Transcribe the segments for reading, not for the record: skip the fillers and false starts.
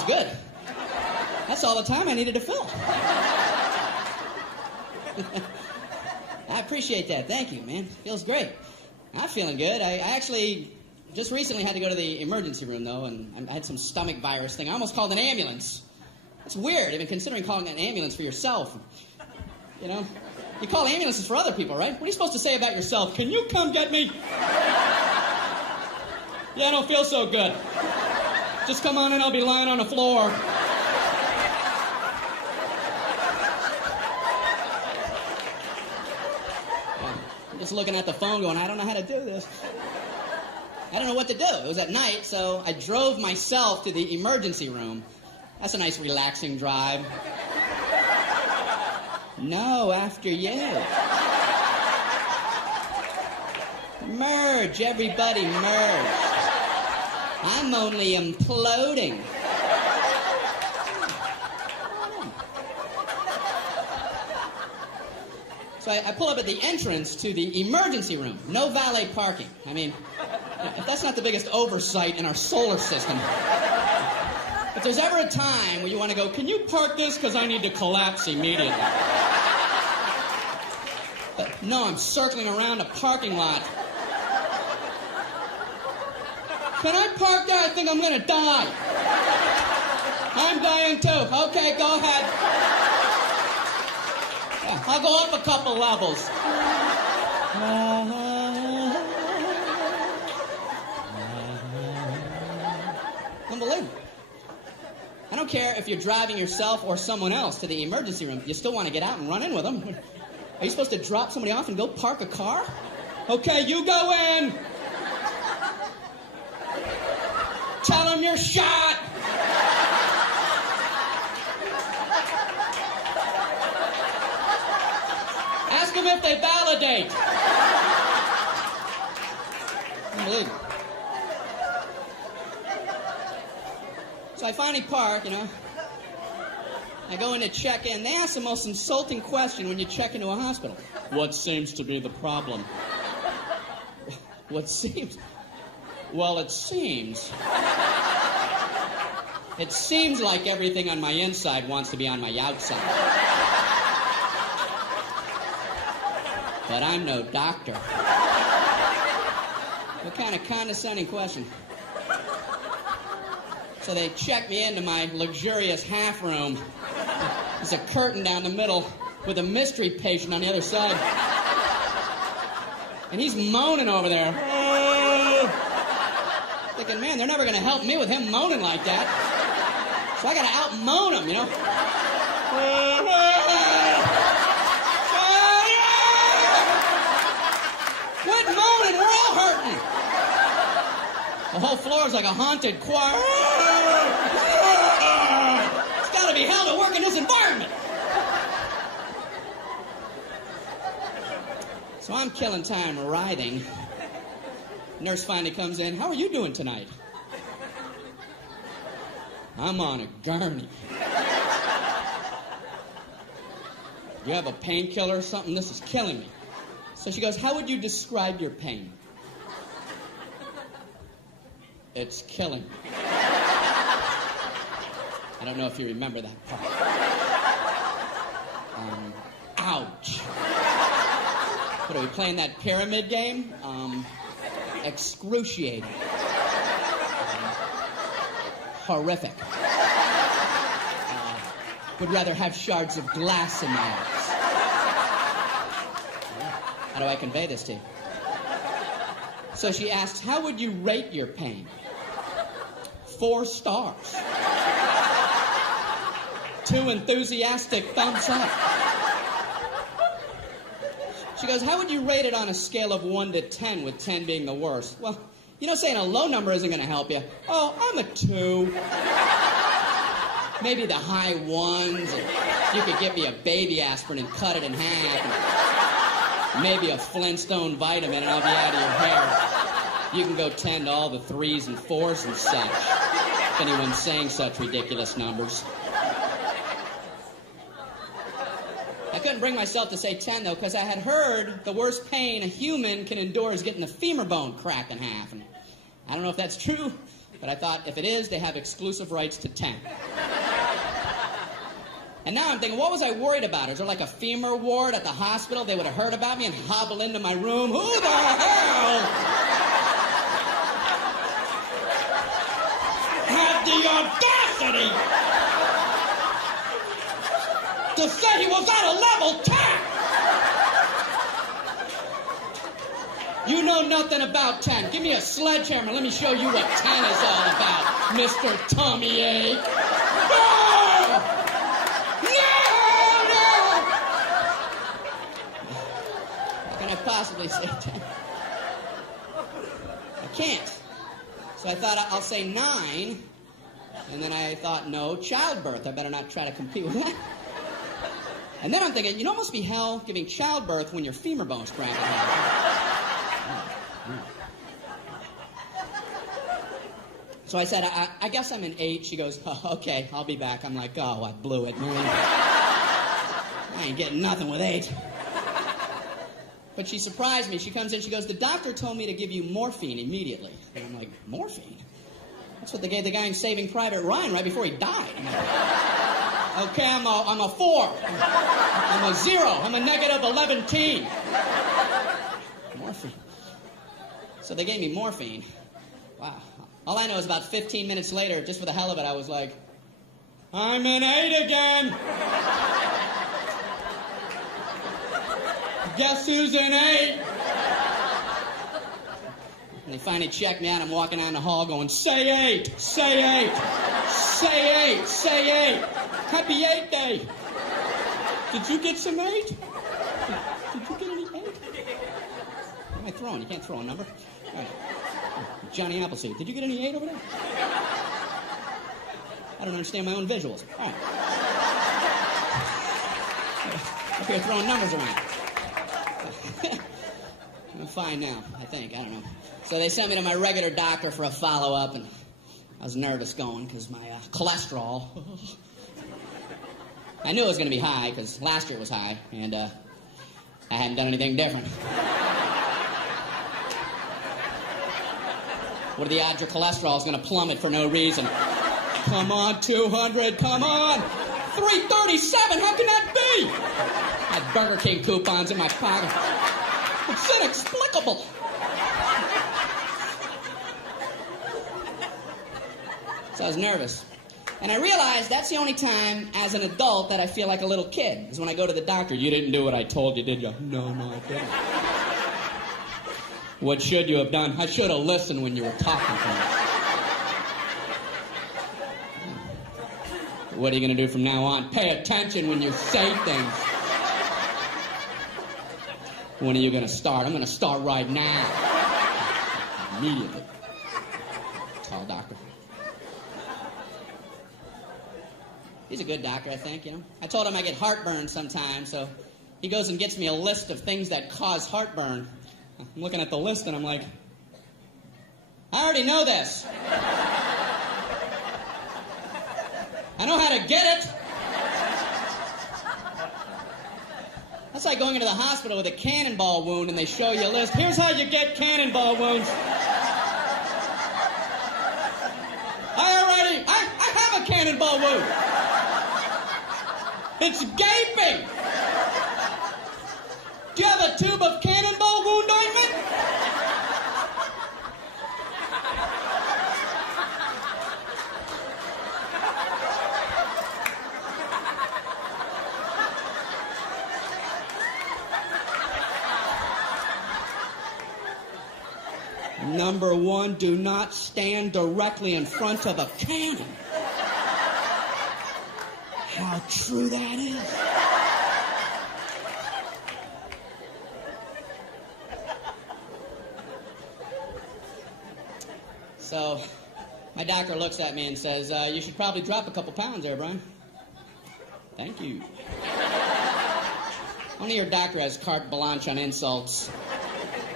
feels good. That's all the time I needed to fill. I appreciate that. Thank you, man. Feels great. I'm feeling good. I actually just recently had to go to the emergency room, though, and I had some stomach virus thing. I almost called an ambulance. It's weird, even considering calling an ambulance for yourself. You know? You call ambulances for other people, right? What are you supposed to say about yourself? Can you come get me? Yeah, I don't feel so good. Just come on in, I'll be lying on the floor. I'm just looking at the phone going, I don't know how to do this. I don't know what to do. It was at night, so I drove myself to the emergency room. That's a nice, relaxing drive. No, after you. Merge, everybody merge. I'm only imploding. So I pull up at the entrance to the emergency room. No valet parking. I mean, if that's not the biggest oversight in our solar system. If there's ever a time where you want to go, can you park this because I need to collapse immediately? But no, I'm circling around a parking lot. Can I park there? I think I'm going to die. I'm dying too. Okay, go ahead. Yeah, I'll go up a couple levels. Unbelievable. I don't care if you're driving yourself or someone else to the emergency room. You still want to get out and run in with them. Are you supposed to drop somebody off and go park a car? Okay, you go in. Tell them you're shot. Ask them if they validate. Unbelievable. So I finally park, you know. I go in to check in. They ask the most insulting question when you check into a hospital. What seems to be the problem? What seems? Well, it seems. It seems like everything on my inside wants to be on my outside. But I'm no doctor. What kind of condescending question? So they check me into my luxurious half room. There's a curtain down the middle with a mystery patient on the other side. And he's moaning over there. Thinking, man, they're never going to help me with him moaning like that. So I got to out-moan him, you know. Quit moaning, we're all hurting. The whole floor is like a haunted choir. It's got to be hell to work in this environment. So I'm killing time writhing. Nurse finally comes in. How are you doing tonight? I'm on a gurney. You have a painkiller or something? This is killing me. So she goes, how would you describe your pain? It's killing me. I don't know if you remember that part. Ouch. What are we playing, that pyramid game? Excruciating. Horrific. Would rather have shards of glass in my eyes. How do I convey this to you? So she asks, how would you rate your pain? 4 stars. 2 enthusiastic thumbs up. She goes, how would you rate it on a scale of 1 to 10, with 10 being the worst? Well, you know, saying a low number isn't going to help you. Oh, I'm a 2. Maybe the high 1s. You could give me a baby aspirin and cut it in half. And maybe a Flintstone vitamin and I'll be out of your hair. You can go 10 to all the 3s and 4s and such. If anyone's saying such ridiculous numbers. I couldn't bring myself to say 10, though, because I had heard the worst pain a human can endure is getting the femur bone cracked in half. And I don't know if that's true, But I thought, if it is, they have exclusive rights to 10. And now I'm thinking, what was I worried about? Is there like a femur ward at the hospital? They would have heard about me and hobble into my room. Who the hell had the audacity to say he was at a level 10? You know nothing about 10. Give me a sledgehammer. Let me show you what 10 is all about, Mr. Tommy A. Oh! I possibly say 10? I can't. So I thought I'll say 9, and then I thought, no, childbirth. I better not try to compete with that. And then I'm thinking, you know, it must be hell giving childbirth when your femur bone's cracked. So I said, I guess I'm an 8. She goes, oh, okay, I'll be back. I'm like, oh, I blew it, man. I ain't getting nothing with 8. But she surprised me. She comes in, she goes, the doctor told me to give you morphine immediately. And I'm like, morphine? That's what they gave the guy in Saving Private Ryan right before he died. I'm like, okay, I'm a 4. I'm a 0. I'm a negative 11-teen. Morphine. So they gave me morphine. Wow. All I know is about 15 minutes later, just for the hell of it, I was like, I'm an 8 again. Guess who's an 8? And they finally checked me out. I'm walking down the hall going, say 8, say 8, say 8, say 8. Happy 8 day. Did you get some 8? Did you get any 8? What am I throwing? You can't throw a number. All right. Johnny Appleseed. Did you get any 8 over there? I don't understand my own visuals. All right. Up here throwing numbers around. I'm fine now, I think. I don't know. So they sent me to my regular doctor for a follow-up, and I was nervous going because my cholesterol. I knew it was going to be high because last year it was high, and I hadn't done anything different. What are the odds your cholesterol is going to plummet for no reason? Come on, 200, come on! 337, how can that be? I had Burger King coupons in my pocket. It's inexplicable. So I was nervous. And I realized that's the only time as an adult that I feel like a little kid. Is when I go to the doctor. You didn't do what I told you, did you? No, I didn't. What should you have done? I should have listened when you were talking to me. What are you going to do from now on? Pay attention when you say things. When are you going to start? I'm going to start right now. Immediately. Tall doctor. He's a good doctor, I think, you know. I told him I get heartburn sometimes, so he goes and gets me a list of things that cause heartburn. I'm looking at the list and I'm like, I already know this. I know how to get it. That's like going into the hospital with a cannonball wound and they show you a list. Here's how you get cannonball wounds. I have a cannonball wound. It's gaping. Do you have a tube of cannonball wound ointment? Number 1, do not stand directly in front of a cannon. How true that is. So, my doctor looks at me and says, you should probably drop a couple pounds there, Brian. Thank you. Only your doctor has carte blanche on insults.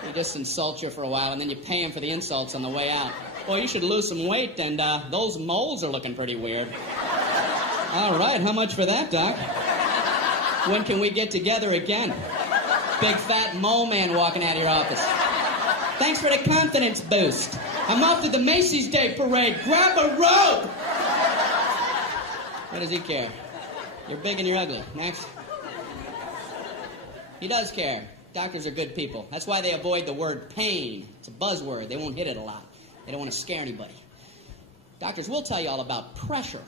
He just insults you for a while, and then you pay him for the insults on the way out. Well, you should lose some weight, and those moles are looking pretty weird. All right, how much for that, Doc? When can we get together again? Big fat mole man walking out of your office. Thanks for the confidence boost. I'm off to the Macy's Day Parade. Grab a rope! What does he care? You're big and you're ugly. Next. He does care. Doctors are good people. That's why they avoid the word pain. It's a buzzword. They won't hit it a lot. They don't want to scare anybody. Doctors will tell you all about pressure.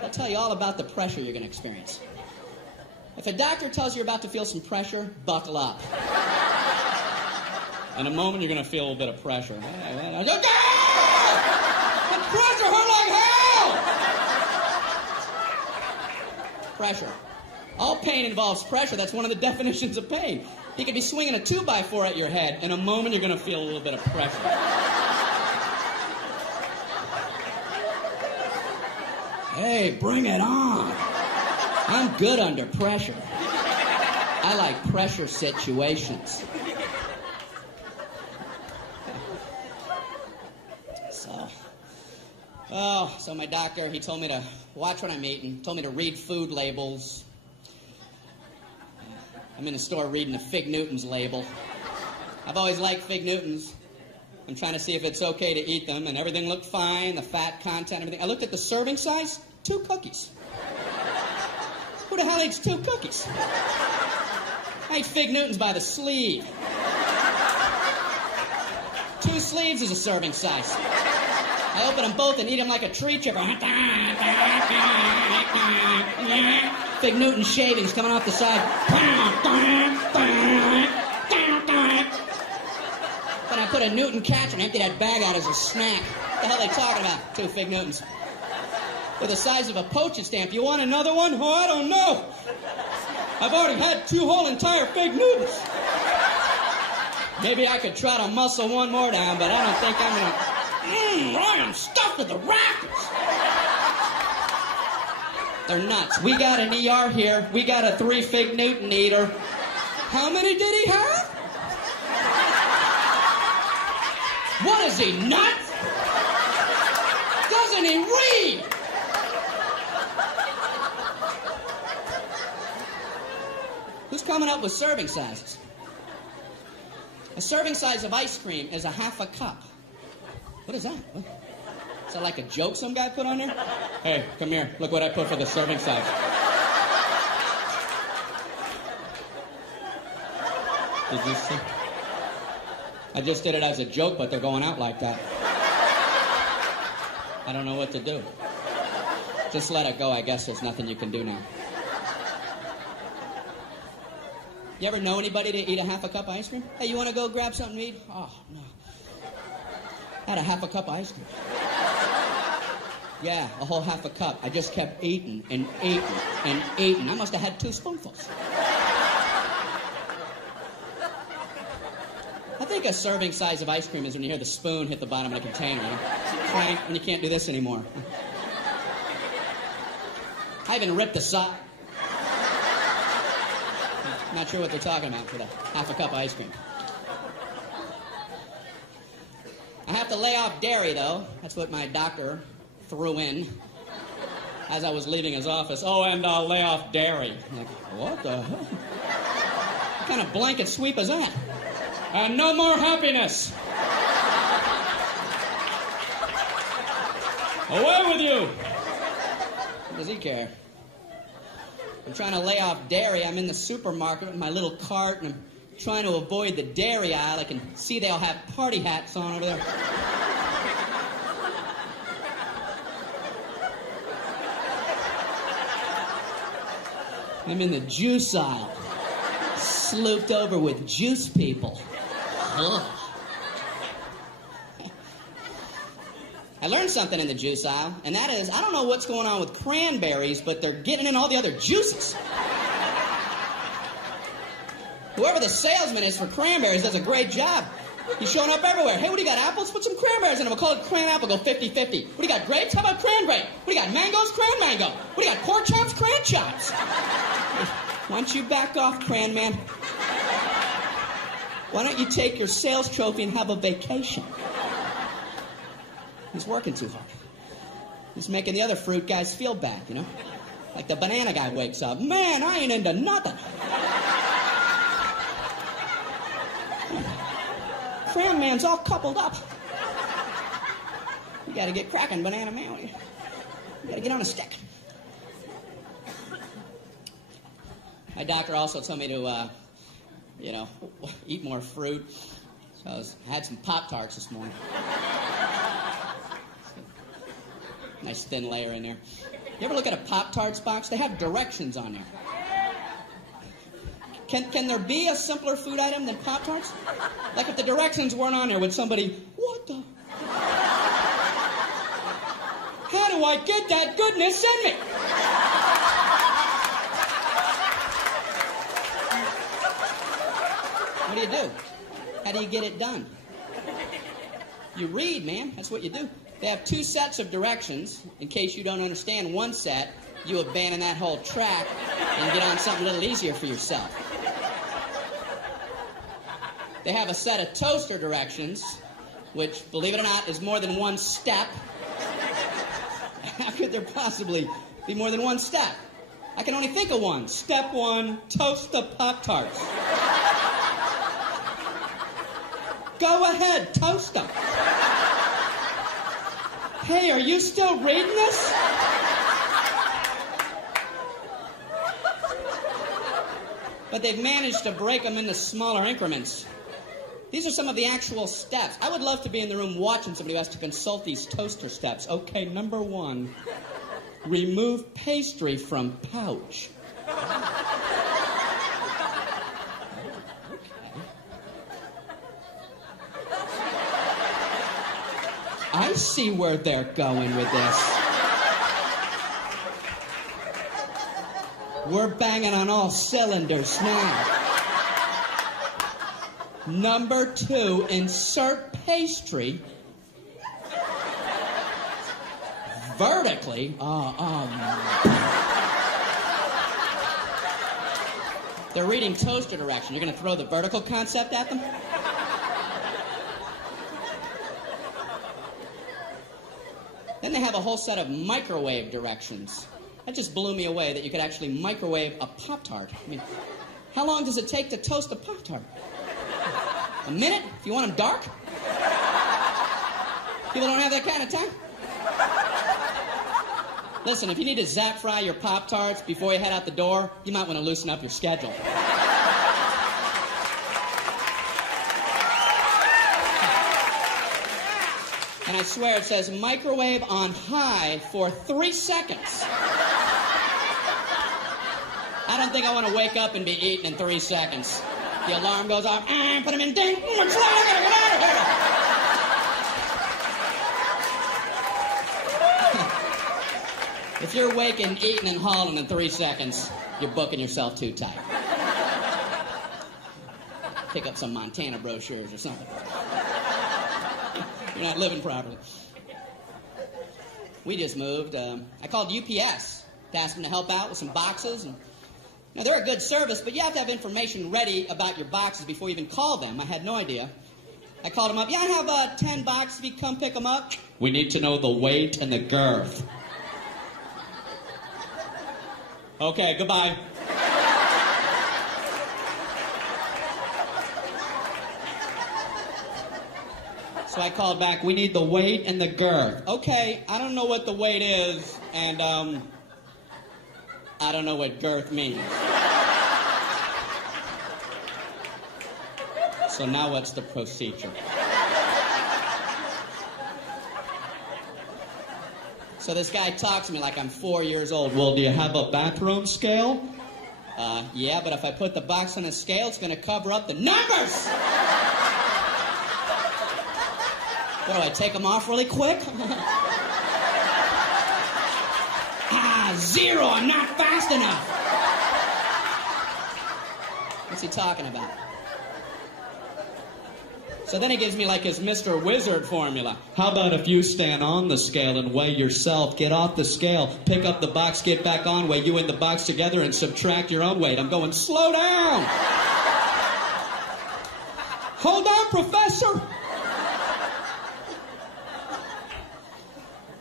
They'll tell you all about the pressure you're going to experience. If a doctor tells you you're about to feel some pressure, buckle up. In a moment, you're going to feel a little bit of pressure. The pressure hurt like hell! Pressure. All pain involves pressure. That's one of the definitions of pain. He could be swinging a 2x4 at your head. In a moment, you're going to feel a little bit of pressure. Hey, bring it on. I'm good under pressure. I like pressure situations. So my doctor, he told me to watch what I'm eating, told me to read food labels. I'm in the store reading a Fig Newtons label. I've always liked Fig Newtons. I'm trying to see if it's okay to eat them, and everything looked fine, the fat content, everything. I looked at the serving size, 2 cookies. Who the hell eats 2 cookies? I eat Fig Newtons by the sleeve. 2 sleeves is a serving size. I open them both and eat them like a tree chipper. Fig Newton shavings coming off the side. Then I put a Newton catcher and empty that bag out as a snack. What the hell are they talking about? 2 Fig Newtons. With the size of a postage stamp. You want another one? Oh, I don't know. I've already had 2 whole entire Fig Newtons. Maybe I could try to muscle one more down, but I don't think I'm going to... I am stuffed with the rafters. They're nuts. We got an ER here. We got a 3 Fig Newton eater. How many did he have? What is he, nuts? Doesn't he read? Who's coming up with serving sizes? A serving size of ice cream is a half a cup. What is that? What? Is that like a joke some guy put on there? Hey, come here. Look what I put for the serving size. Did you see? I just did it as a joke, but they're going out like that. I don't know what to do. Just let it go. I guess there's nothing you can do now. You ever know anybody to eat a half a cup of ice cream? Hey, you want to go grab something to eat? Oh, no. I had a half a cup of ice cream. Yeah, a whole half a cup. I just kept eating and eating and eating. I must have had 2 spoonfuls. I think a serving size of ice cream is when you hear the spoon hit the bottom of the container. You know? Frank, when you can't do this anymore. I even ripped the side. Not sure what they're talking about for the half a cup of ice cream. I have to lay off dairy, though. That's what my doctor threw in as I was leaving his office. Oh, and lay off dairy. I'm like, what the hell? What kind of blanket sweep is that? And no more happiness. Away with you. What does he care? I'm trying to lay off dairy. I'm in the supermarket with my little cart, and I'm trying to avoid the dairy aisle. I can see they all have party hats on over there. I'm in the juice aisle, slooped over with juice people. Ugh. I learned something in the juice aisle, and that is, I don't know what's going on with cranberries, but they're getting in all the other juices. Whoever the salesman is for cranberries does a great job. He's showing up everywhere. Hey, what do you got, apples? Put some cranberries in them. We'll call it cran apple. Go 50-50. What do you got, grapes? How about cran grape? What do you got, mangoes? Cran mango. What do you got, pork chops? Cran chops. Why don't you back off, cran man? Why don't you take your sales trophy and have a vacation? He's working too hard. He's making the other fruit guys feel bad, you know? Like the banana guy wakes up. Man, I ain't into nothing. cram man's all coupled up. You gotta get cracking, Banana Man. You gotta get on a stick. My doctor also told me to, eat more fruit. So I had some Pop-Tarts this morning. Nice thin layer in there. You ever look at a Pop-Tarts box? They have directions on there. Can there be a simpler food item than Pop-Tarts? Like if the directions weren't on there, would somebody, what the? How do I get that goodness in me? What do you do? How do you get it done? You read, man. That's what you do. They have 2 sets of directions. In case you don't understand one set, you abandon that whole track and get on something a little easier for yourself. They have a set of toaster directions, which, believe it or not, is more than 1 step. How could there possibly be more than 1 step? I can only think of one. Step 1, toast the Pop-Tarts. Go ahead, toast them. Hey, are you still reading this? But they've managed to break them into smaller increments. These are some of the actual steps. I would love to be in the room watching somebody who has to consult these toaster steps. Okay, number 1, remove pastry from pouch. I see where they're going with this. We're banging on all cylinders now. Number 2, insert pastry vertically. They're reading toaster direction. You're going to throw the vertical concept at them? Then they have a whole set of microwave directions. That just blew me away that you could actually microwave a Pop-Tart. I mean, how long does it take to toast a Pop-Tart? A minute? If you want them dark? People don't have that kind of time. Listen, if you need to zap fry your Pop-Tarts before you head out the door, you might want to loosen up your schedule. And I swear it says microwave on high for 3 seconds. I don't think I want to wake up and be eating in 3 seconds. The alarm goes off. Put him in ding. It's late. I gotta get out of here. If you're waking, eating, and hauling in 3 seconds, you're booking yourself too tight. Pick up some Montana brochures or something. You're not living properly. We just moved. I called UPS to ask them to help out with some boxes. And, they're a good service, but you have to have information ready about your boxes before you even call them. I had no idea. I called them up. Yeah, I have 10 boxes if you come pick them up. We need to know the weight and the girth. Okay, goodbye. So I called back, we need the weight and the girth. Okay, I don't know what the weight is, and I don't know what girth means. So now what's the procedure? So this guy talks to me like I'm 4 years old. Well, do you have a bathroom scale? Yeah, but if I put the box on a scale, it's going to cover up the numbers! What, do I take them off really quick? 0, I'm not fast enough. What's he talking about? So then he gives me like his Mr. Wizard formula. How about if you stand on the scale and weigh yourself, get off the scale, pick up the box, get back on, weigh you and the box together and subtract your own weight. I'm going, slow down. Hold on, Professor.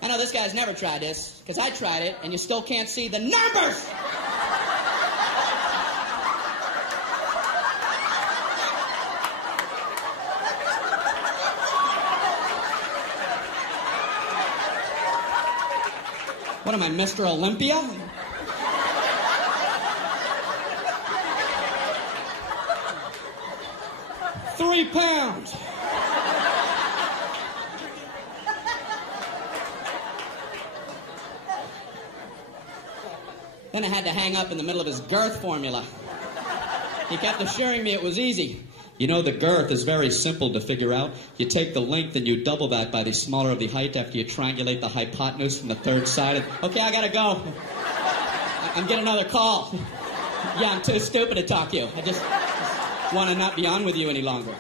I know this guy's never tried this, because I tried it, and you still can't see the numbers! What am I, Mr. Olympia? £3. Then I had to hang up in the middle of his girth formula. He kept assuring me it was easy. You know, the girth is very simple to figure out. You take the length and you double that by the smaller of the height after you triangulate the hypotenuse from the third side. Okay, I gotta go. I'm getting another call. Yeah, I'm too stupid to talk to you. I just want to not be on with you any longer.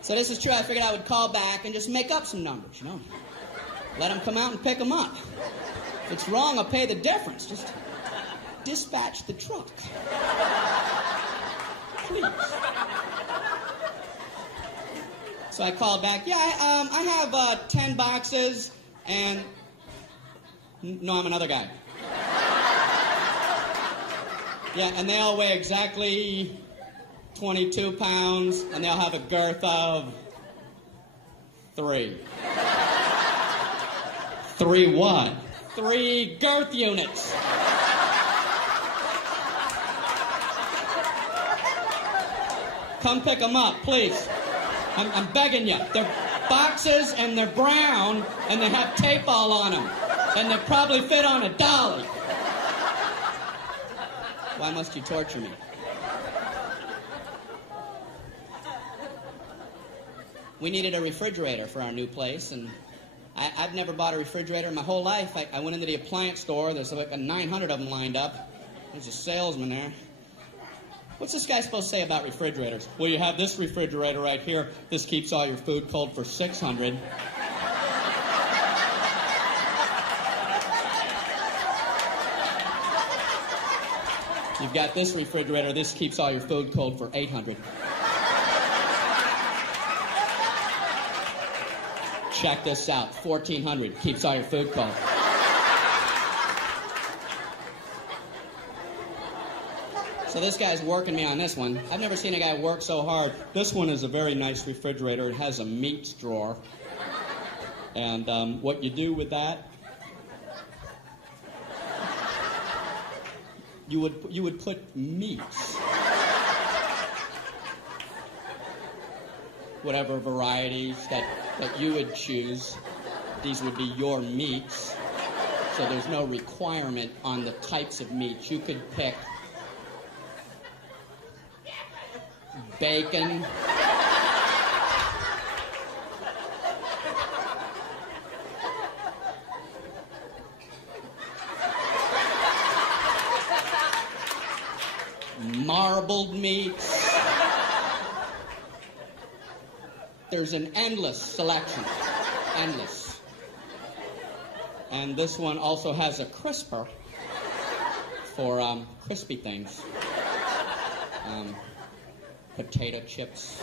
So this is true. I figured I would call back and just make up some numbers, you know. Let them come out and pick them up. If it's wrong, I'll pay the difference. Just dispatch the truck. Please. So I called back. Yeah, I have 10 boxes and... No, I'm another guy. Yeah, and they all weigh exactly 22 pounds, and they'll have a girth of 3. 3 what? 3 girth units. Come pick them up, please. I'm begging you. They're boxes, and they're brown, and they have tape all on them. And they probably fit on a dolly. Why must you torture me? We needed a refrigerator for our new place, and I've never bought a refrigerator in my whole life. I went into the appliance store. There's like 900 of them lined up. There's a salesman there. What's this guy supposed to say about refrigerators? Well, you have this refrigerator right here. This keeps all your food cold for 600. You've got this refrigerator. This keeps all your food cold for 800. Check this out. 1,400 keeps all your food cold. So this guy's working me on this one. I've never seen a guy work so hard. This one is a very nice refrigerator. It has a meats drawer. And what you do with that, you would put meats. Whatever varieties that you would choose, these would be your meats. So there's no requirement on the types of meats. You could pick bacon, marbled meats. There's an endless selection. Endless. And this one also has a crisper for crispy things. Potato chips.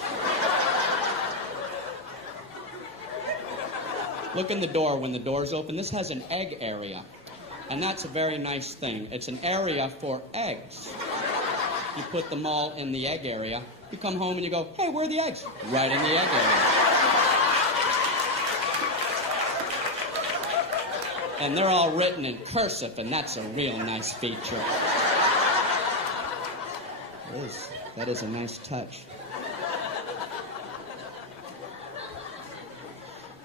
Look in the door when the door's open. This has an egg area. And that's a very nice thing. It's an area for eggs. You put them all in the egg area. You come home and you go, hey, where are the eggs? Right in the egg area. And they're all written in cursive, and that's a real nice feature. It is. That is a nice touch.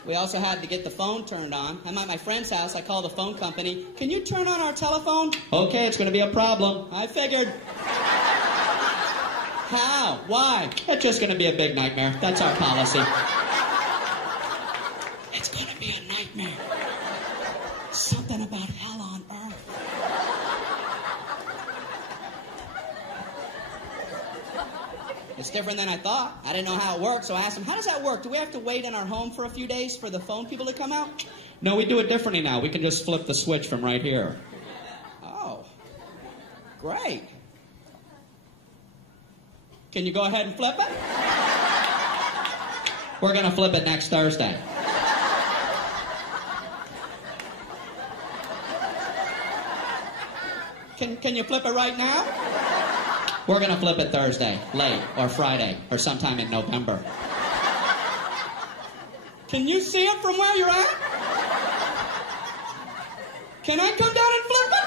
We also had to get the phone turned on. I'm at my friend's house. I called the phone company. Can you turn on our telephone? Okay, it's going to be a problem. I figured. How? Why? It's just going to be a big nightmare. That's our policy. It's going to be a nightmare. Something about hell on earth. It's different than I thought. I didn't know how it worked, so I asked him, how does that work? Do we have to wait in our home for a few days for the phone people to come out? No, we do it differently now. We can just flip the switch from right here. Oh, great. Can you go ahead and flip it? We're going to flip it next Thursday. Can you flip it right now? We're going to flip it Thursday, late, or Friday, or sometime in November. Can you see it from where you're at? Can I come down and flip it?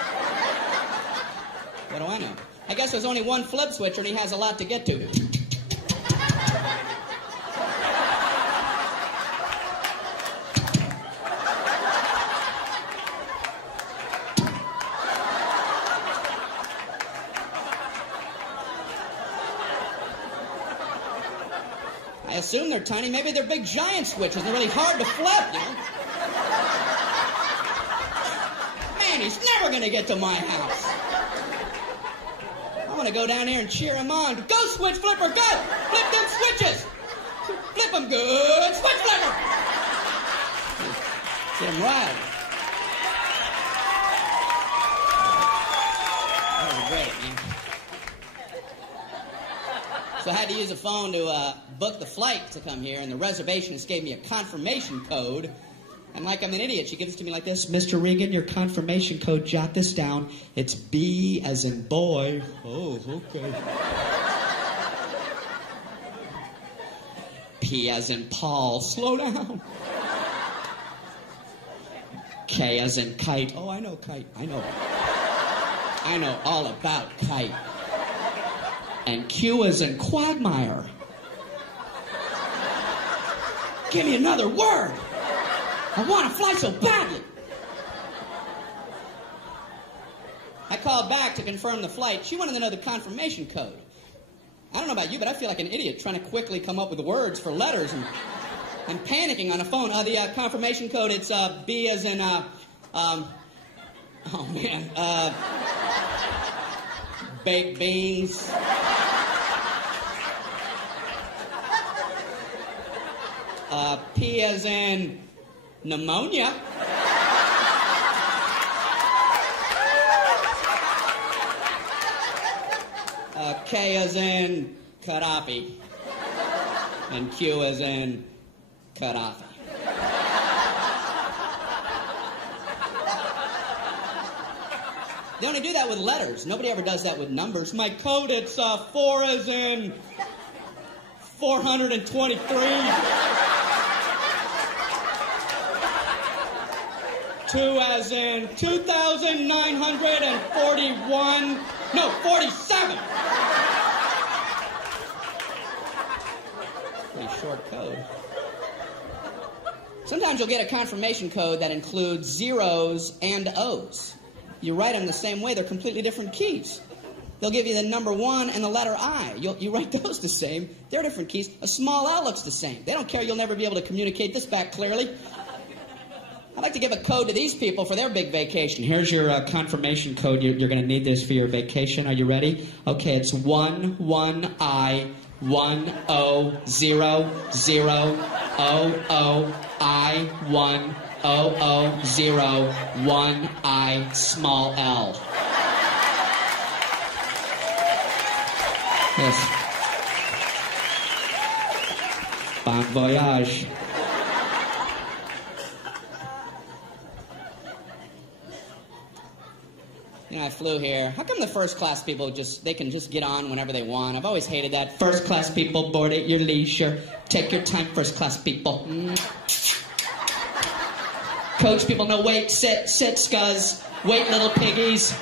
What do I know? I guess there's only one flip switcher and he has a lot to get to. I assume they're tiny. Maybe they're big giant switches. They're really hard to flip, you know? Man, he's never going to get to my house. I want to go down here and cheer him on. Go, switch flipper, go! Flip them switches! Flip them good, switch flipper! Get him riled. That was great, man. So I had to use a phone to book the flight to come here, and the reservationist gave me a confirmation code. And like I'm an idiot, she gives it to me like this. Mr. Regan, your confirmation code, jot this down. It's B as in boy. Oh, okay. P as in Paul. Slow down. K as in kite. Oh, I know kite. I know all about kite. And Q as in quagmire. Give me another word. I want to fly so badly. I called back to confirm the flight. She wanted to know the confirmation code. I don't know about you, but I feel like an idiot trying to quickly come up with words for letters and panicking on a phone. The confirmation code, it's B as in, oh man, baked beans. P as in pneumonia. K as in Gaddafi. And Q as in Gaddafi. They only do that with letters. Nobody ever does that with numbers. My code, it's 4 as in 423. 2 as in 2,941. No, 47. Pretty short code. Sometimes you'll get a confirmation code that includes zeros and O's. You write them the same way. They're completely different keys. They'll give you the number 1 and the letter I. You write those the same. They're different keys. A small L looks the same. They don't care. You'll never be able to communicate this back clearly. I'd like to give a code to these people for their big vacation. Here's your confirmation code. You're going to need this for your vacation. Are you ready? Okay, it's 1 1 I 1 0 0 0 0 0 I 1 0 0 0 1 I small L. Yes. Bon voyage. You know, I flew here. How come the first class people they can just get on whenever they want? I've always hated that. First class people, board at your leisure. Take your time, first class people. Coach people, no wait, sit, scuzz. Wait, little piggies.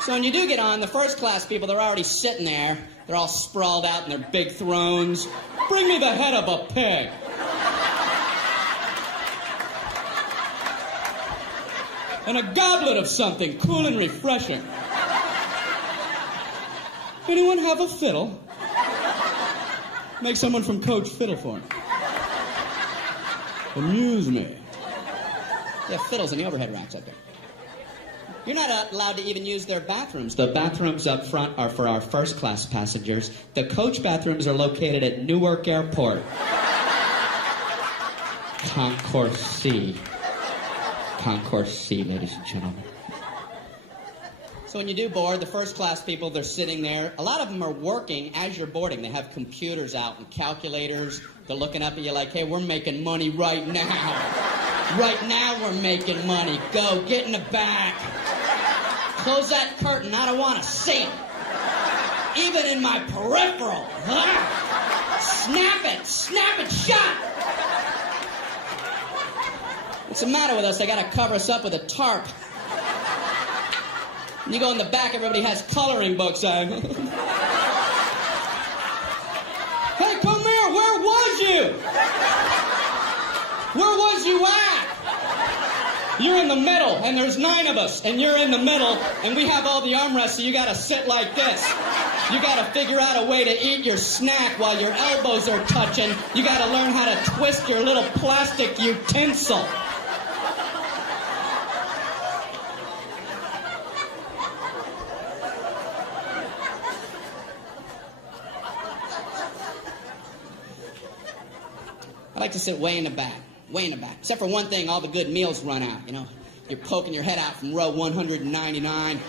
So when you do get on, the first class people, they're already sitting there. They're all sprawled out in their big thrones. Bring me the head of a pig. And a goblet of something cool and refreshing. Anyone have a fiddle? Make someone from Coach fiddle for me. Amuse me. They have fiddles in the overhead racks up there. You're not allowed to even use their bathrooms. The bathrooms up front are for our first class passengers. The coach bathrooms are located at Newark Airport. Concourse C. Concourse C, ladies and gentlemen. So when you do board, the first class people, they're sitting there. A lot of them are working as you're boarding. They have computers out and calculators. They're looking up at you like, hey, we're making money right now. Right now we're making money. Go, get in the back. Close that curtain. I don't want to see it. Even in my peripheral. Snap it! Snap it shut! What's the matter with us? They gotta cover us up with a tarp. And you go in the back, everybody has coloring books on. Hey, come here! Where was you? Where was you at? You're in the middle, and there's 9 of us, and you're in the middle, and we have all the armrests, so you gotta sit like this. You gotta figure out a way to eat your snack while your elbows are touching. You gotta learn how to twist your little plastic utensil. I like to sit way in the back. Way in the back. Except for one thing, all the good meals run out, you know. You're poking your head out from row 199.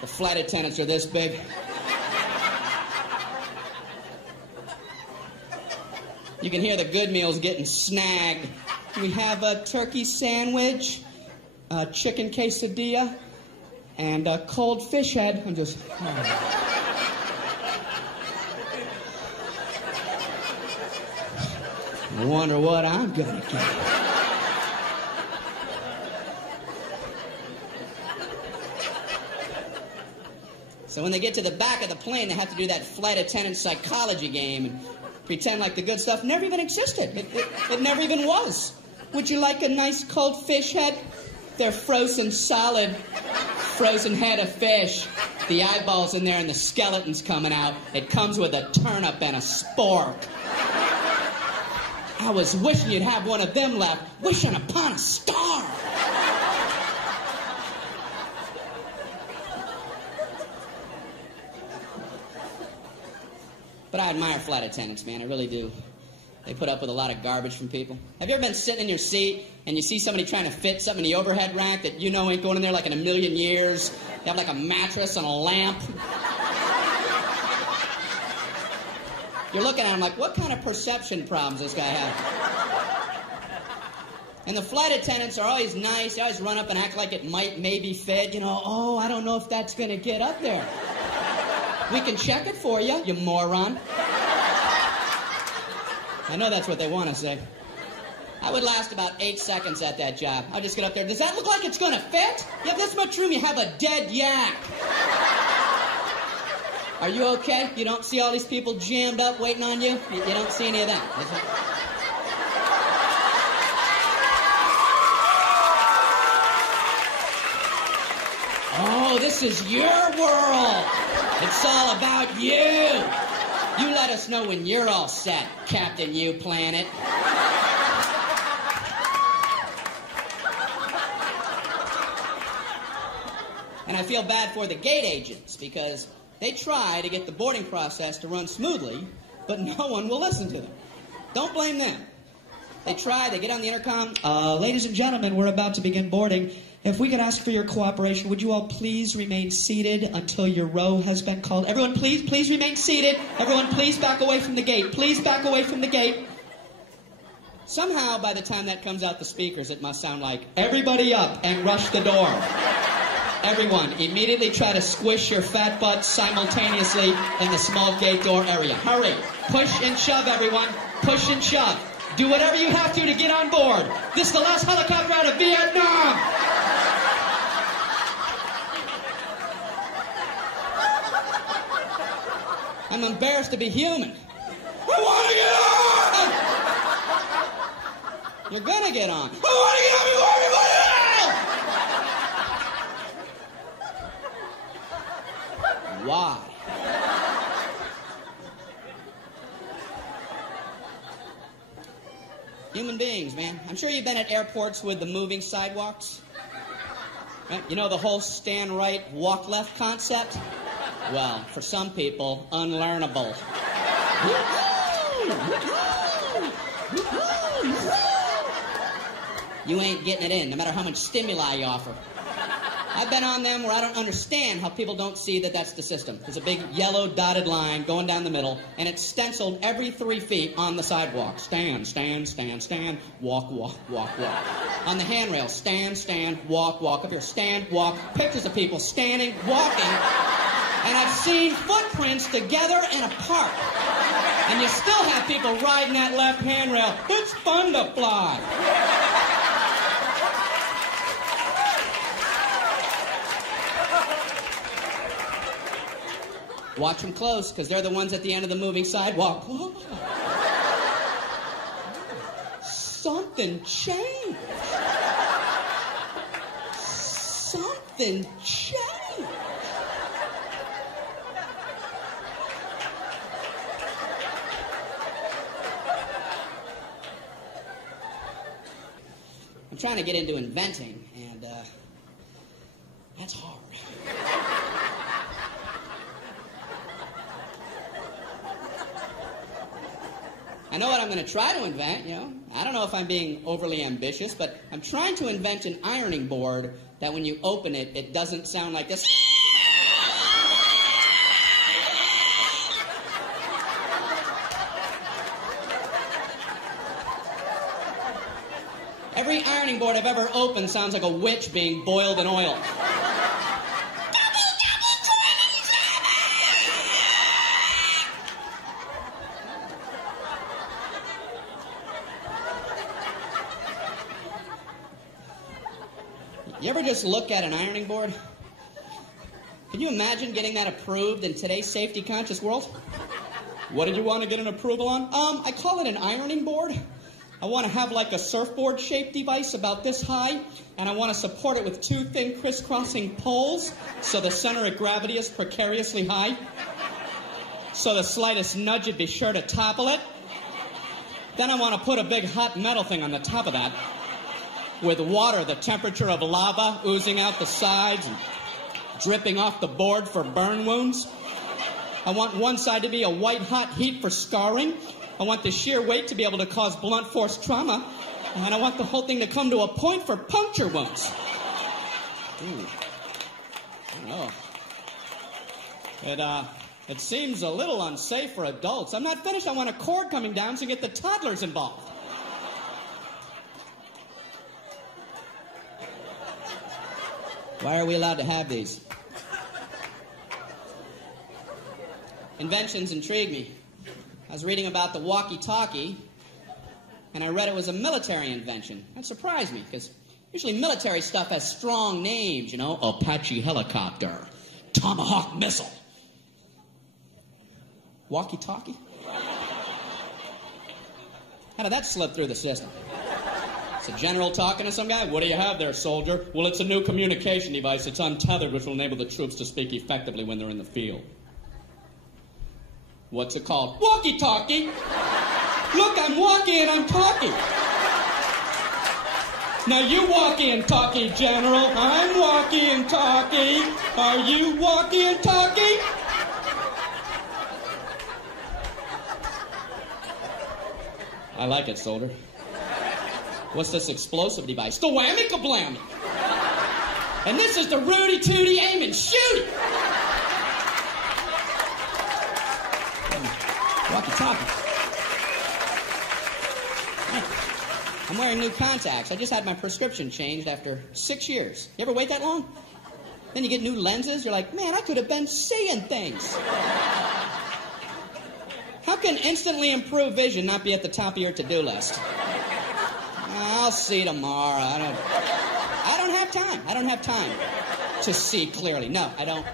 The flight attendants are this big. You can hear the good meals getting snagged. We have a turkey sandwich, a chicken quesadilla, and a cold fish head. I'm just... I wonder what I'm gonna get. So when they get to the back of the plane, they have to do that flight attendant psychology game and pretend like the good stuff never even existed. It never even was. Would you like a nice cold fish head? They're frozen solid. Frozen head of fish. The eyeballs in there and the skeleton's coming out. It comes with a turnip and a spork. I was wishing you'd have one of them left, wishing upon a star. But I admire flight attendants, man, I really do. They put up with a lot of garbage from people. Have you ever been sitting in your seat and you see somebody trying to fit something in the overhead rack that you know ain't going in there like in a million years? They have like a mattress and a lamp. You're looking at him like, what kind of perception problems this guy has? And the flight attendants are always nice. They always run up and act like it might maybe fit. You know, oh, I don't know if that's going to get up there. We can check it for you, you moron. I know that's what they want to say. I would last about 8 seconds at that job. I'd just get up there. Does that look like it's going to fit? You have this much room, you have a dead yak. Are you okay? You don't see all these people jammed up waiting on you? You don't see any of that. Oh, this is your world. It's all about you. You let us know when you're all set, Captain U-Planet. And I feel bad for the gate agents because they try to get the boarding process to run smoothly, but no one will listen to them. Don't blame them. They try, they get on the intercom. Ladies and gentlemen, we're about to begin boarding. If we could ask for your cooperation, would you all please remain seated until your row has been called? Everyone, please remain seated. Everyone, please back away from the gate. Please back away from the gate. Somehow, by the time that comes out the speakers, it must sound like, everybody up and rush the door. Everyone, immediately try to squish your fat butts simultaneously in the small gate door area. Hurry. Push and shove, everyone. Push and shove. Do whatever you have to get on board. This is the last helicopter out of Vietnam. I'm embarrassed to be human. I want to get on! You're gonna get on. I want to get on before everybody else! Why? Human beings, man. I'm sure you've been at airports with the moving sidewalks. Right? You know the whole stand right, walk left concept? Well, for some people, unlearnable. You ain't getting it in, no matter how much stimuli you offer. I've been on them where I don't understand how people don't see that that's the system. There's a big yellow dotted line going down the middle, and it's stenciled every 3 feet on the sidewalk. Stand, stand, stand, stand, walk, walk, walk, walk. On the handrail, stand, stand, walk, walk. Up here, stand, walk. Pictures of people standing, walking, and I've seen footprints together and apart. And you still have people riding that left handrail. It's fun to fly. Watch them close, because they're the ones at the end of the moving sidewalk. Whoa. Something changed. Something changed. I'm trying to get into inventing, and that's hard. I know what I'm going to try to invent, you know. I don't know if I'm being overly ambitious, but I'm trying to invent an ironing board that when you open it, it doesn't sound like this. Every ironing board I've ever opened sounds like a witch being boiled in oil. You ever just look at an ironing board? Can you imagine getting that approved in today's safety-conscious world? What did you want to get an approval on? I call it an ironing board. I want to have like a surfboard-shaped device about this high, and I want to support it with two thin crisscrossing poles so the center of gravity is precariously high. So the slightest nudge would be sure to topple it. Then I want to put a big hot metal thing on the top of that, with water, the temperature of lava, oozing out the sides and dripping off the board for burn wounds. I want one side to be a white-hot heat for scarring. I want the sheer weight to be able to cause blunt force trauma. And I want the whole thing to come to a point for puncture wounds. Ooh. I don't know. It seems a little unsafe for adults. I'm not finished. I want a cord coming down so you get the toddlers involved. Why are we allowed to have these? Inventions intrigue me. I was reading about the walkie-talkie, and I read it was a military invention. That surprised me, because usually military stuff has strong names, you know, Apache helicopter, Tomahawk missile. Walkie-talkie? How did that slip through the system? It's a general talking to some guy. What do you have there, soldier? Well, it's a new communication device. It's untethered, which will enable the troops to speak effectively when they're in the field. What's it called? Walkie-talkie. Look, I'm walkie and I'm talking. Now you walkie and talkie, General. I'm walkie and talkie. Are you walkie and talkie? I like it, soldier. What's this explosive device? The whammy-kablammy. And this is the Rudy-Tooty aim and shoot. Walkie-talkie. I'm wearing new contacts. I just had my prescription changed after 6 years. You ever wait that long? Then you get new lenses. You're like, man, I could have been seeing things. How can instantly improved vision not be at the top of your to-do list? I'll see tomorrow. I don't have time. I don't have time to see clearly. No, I don't.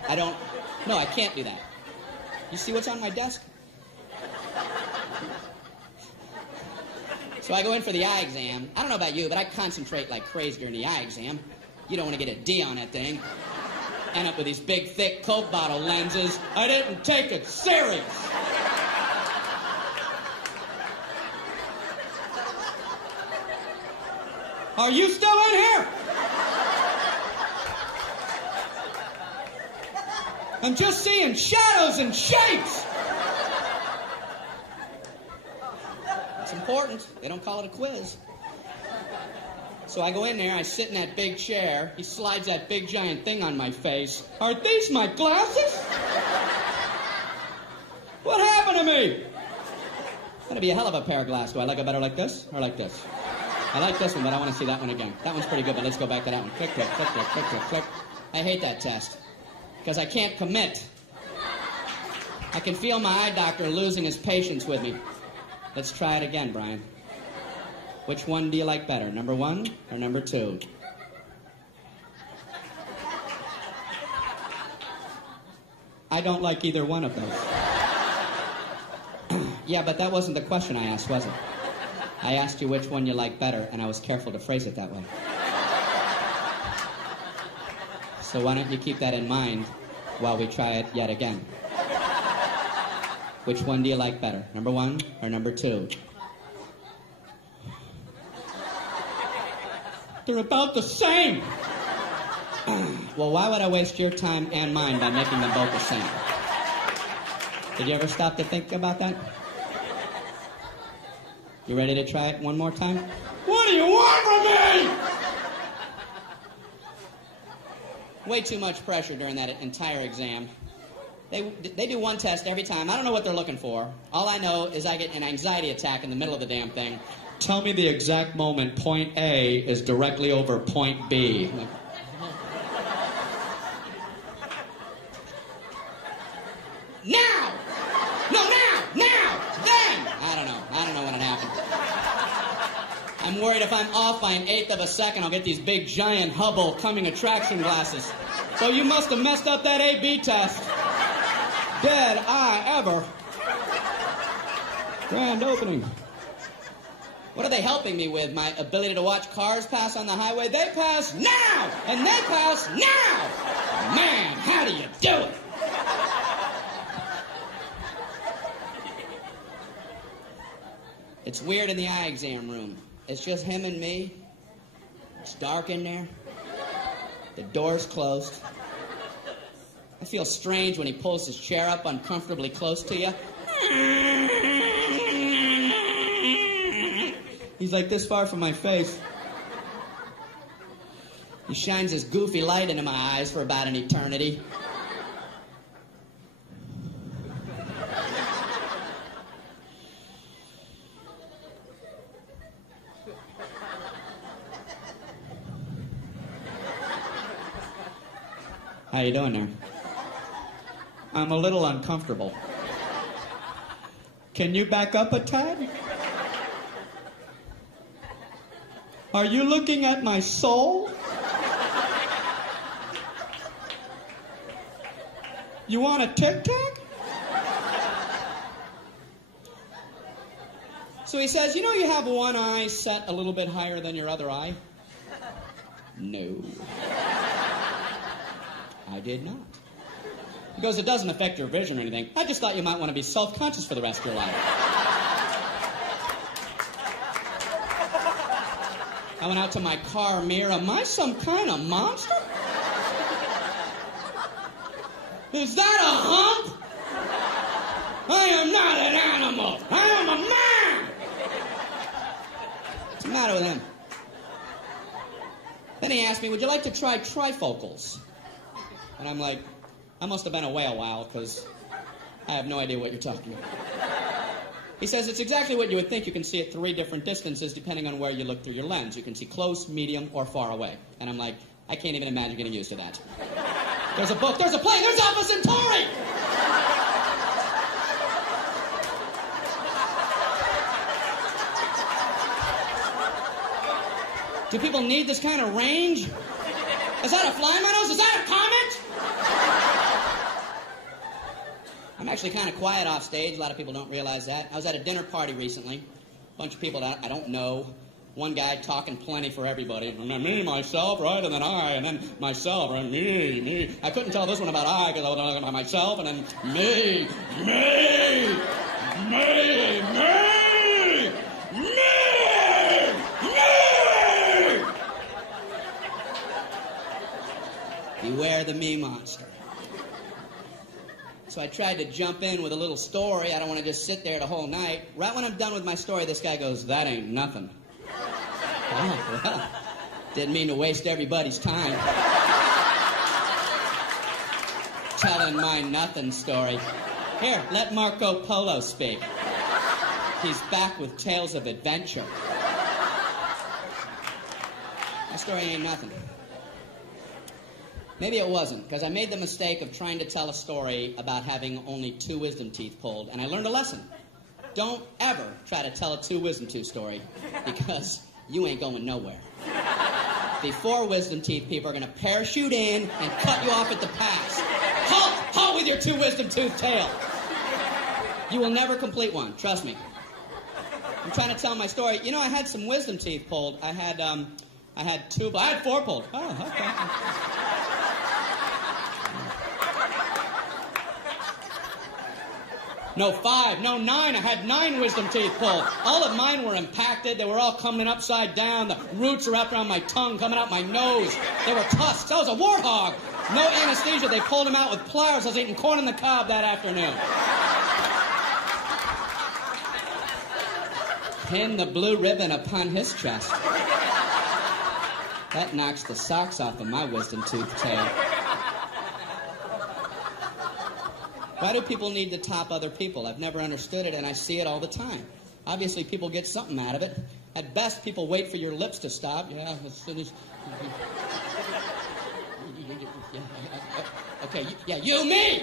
No, I can't do that. You see what's on my desk? So I go in for the eye exam. I don't know about you, but I concentrate like crazy during the eye exam. You don't want to get a D on that thing. End up with these big, thick Coke bottle lenses. I didn't take it serious. Are you still in here? I'm just seeing shadows and shapes. It's important. They don't call it a quiz. So I go in there, I sit in that big chair. He slides that big giant thing on my face. Are these my glasses? What happened to me? That'd be a hell of a pair of glasses. Do I like it better like this or like this? I like this one, but I want to see that one again. That one's pretty good, but let's go back to that one. Click, click, click, click, click, click, click. I hate that test because I can't commit. I can feel my eye doctor losing his patience with me. Let's try it again, Brian. Which one do you like better, number 1 or number 2? I don't like either one of those. Yeah, but that wasn't the question I asked, was it? I asked you which one you like better, and I was careful to phrase it that way. So why don't you keep that in mind while we try it yet again? Which one do you like better, number 1 or number 2? They're about the same. Well, why would I waste your time and mine by making them both the same? Did you ever stop to think about that? You ready to try it one more time? What do you want from me? Way too much pressure during that entire exam. They do one test every time. I don't know what they're looking for. All I know is I get an anxiety attack in the middle of the damn thing. Tell me the exact moment point A is directly over point B. Now! No, now! Now! Then! I don't know when it happened. I'm worried if I'm off by 1/8 of a second, I'll get these big, giant Hubble coming attraction glasses. So you must have messed up that A-B test. Did I ever? Grand opening. What are they helping me with? My ability to watch cars pass on the highway? They pass now! And they pass now! Man, how do you do it? It's weird in the eye exam room. It's just him and me. It's dark in there. The door's closed. I feel strange when he pulls his chair up uncomfortably close to you. He's like this far from my face. He shines his goofy light into my eyes for about an eternity. How you doing there? I'm a little uncomfortable. Can you back up a tad? Are you looking at my soul? You want a tic-tac? So he says, you know you have one eye set a little bit higher than your other eye? No. I did not. He goes, it doesn't affect your vision or anything. I just thought you might want to be self-conscious for the rest of your life. I went out to my car mirror. Am I some kind of monster? Is that a hump? I am not an animal. I am a man. What's the matter with him? Then he asked me, would you like to try trifocals? And I'm like, I must have been away a while because I have no idea what you're talking about. He says it's exactly what you would think. You can see at 3 different distances depending on where you look through your lens. You can see close, medium, or far away. And I'm like, I can't even imagine getting used to that. There's a book, there's a play, there's Alpha Centauri! Do people need this kind of range? Is that a fly, Meadows? Is that a comet? I'm actually kind of quiet off stage. A lot of people don't realize that. I was at a dinner party recently. A bunch of people that I don't know. One guy talking plenty for everybody. And then me, myself, right? And then I, and then myself, and me. I couldn't tell this one about I because I was talking about myself, and then me. Beware the me monster. So I tried to jump in with a little story. I don't want to just sit there the whole night. Right when I'm done with my story, this guy goes, that ain't nothing. Oh, well, didn't mean to waste everybody's time. Telling my nothing story. Here, let Marco Polo speak. He's back with tales of adventure. My story ain't nothing. Maybe it wasn't, because I made the mistake of trying to tell a story about having only 2 wisdom teeth pulled, and I learned a lesson. Don't ever try to tell a 2 wisdom tooth story, because you ain't going nowhere. The 4 wisdom teeth people are going to parachute in and cut you off at the pass. Halt! Halt with your 2 wisdom tooth tail. You will never complete one, trust me. I'm trying to tell my story. You know, I had some wisdom teeth pulled. I had 4 pulled. Oh, okay. No, 5. No, 9. I had 9 wisdom teeth pulled. All of mine were impacted. They were all coming upside down. The roots were wrapped around my tongue, coming out my nose. They were tusks. I was a warthog. No anesthesia. They pulled them out with pliers. I was eating corn on the cob that afternoon. Pin the blue ribbon upon his chest. That knocks the socks off of my wisdom tooth tail. Why do people need to top other people? I've never understood it, and I see it all the time. Obviously, people get something out of it. At best, people wait for your lips to stop. Yeah, as soon as... Okay, you, me!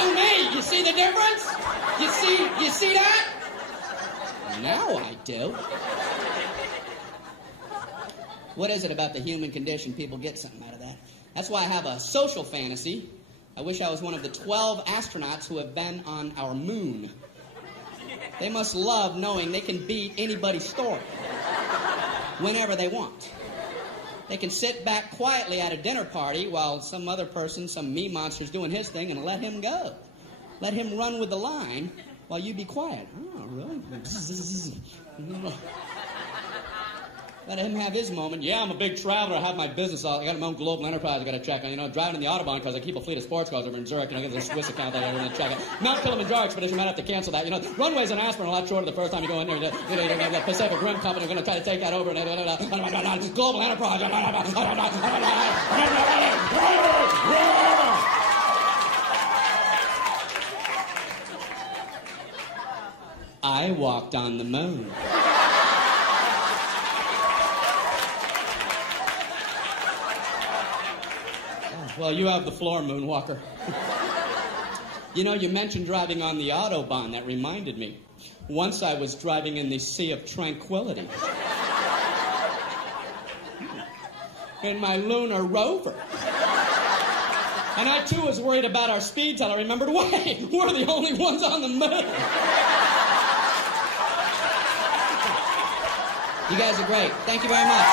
You, me! You see the difference? You see that? Now I do. What is it about the human condition? People get something out of that. That's why I have a social fantasy. I wish I was one of the 12 astronauts who have been on our moon. They must love knowing they can beat anybody's story whenever they want. They can sit back quietly at a dinner party while some other person, some me monster's doing his thing, and let him go. Let him run with the line while you be quiet. Oh, really? Let him have his moment. Yeah, I'm a big traveler. I have my business. I got my own global enterprise I got to check on. You know, driving in the Autobahn because I keep a fleet of sports cars over in Zurich. And I get this Swiss account that I want to check out. Mount Kilimanjaro expedition, might have to cancel that. You know, runways in Aspen are a lot shorter the first time you go in there. The Pacific Rim Company are going to try to take that over. Global enterprise. I walked on the moon. Well, you have the floor, Moonwalker. You know, you mentioned driving on the Autobahn. That reminded me. Once I was driving in the Sea of Tranquility. In my lunar rover. And I, too, was worried about our speed till I remembered, wait, we're the only ones on the moon. You guys are great. Thank you very much.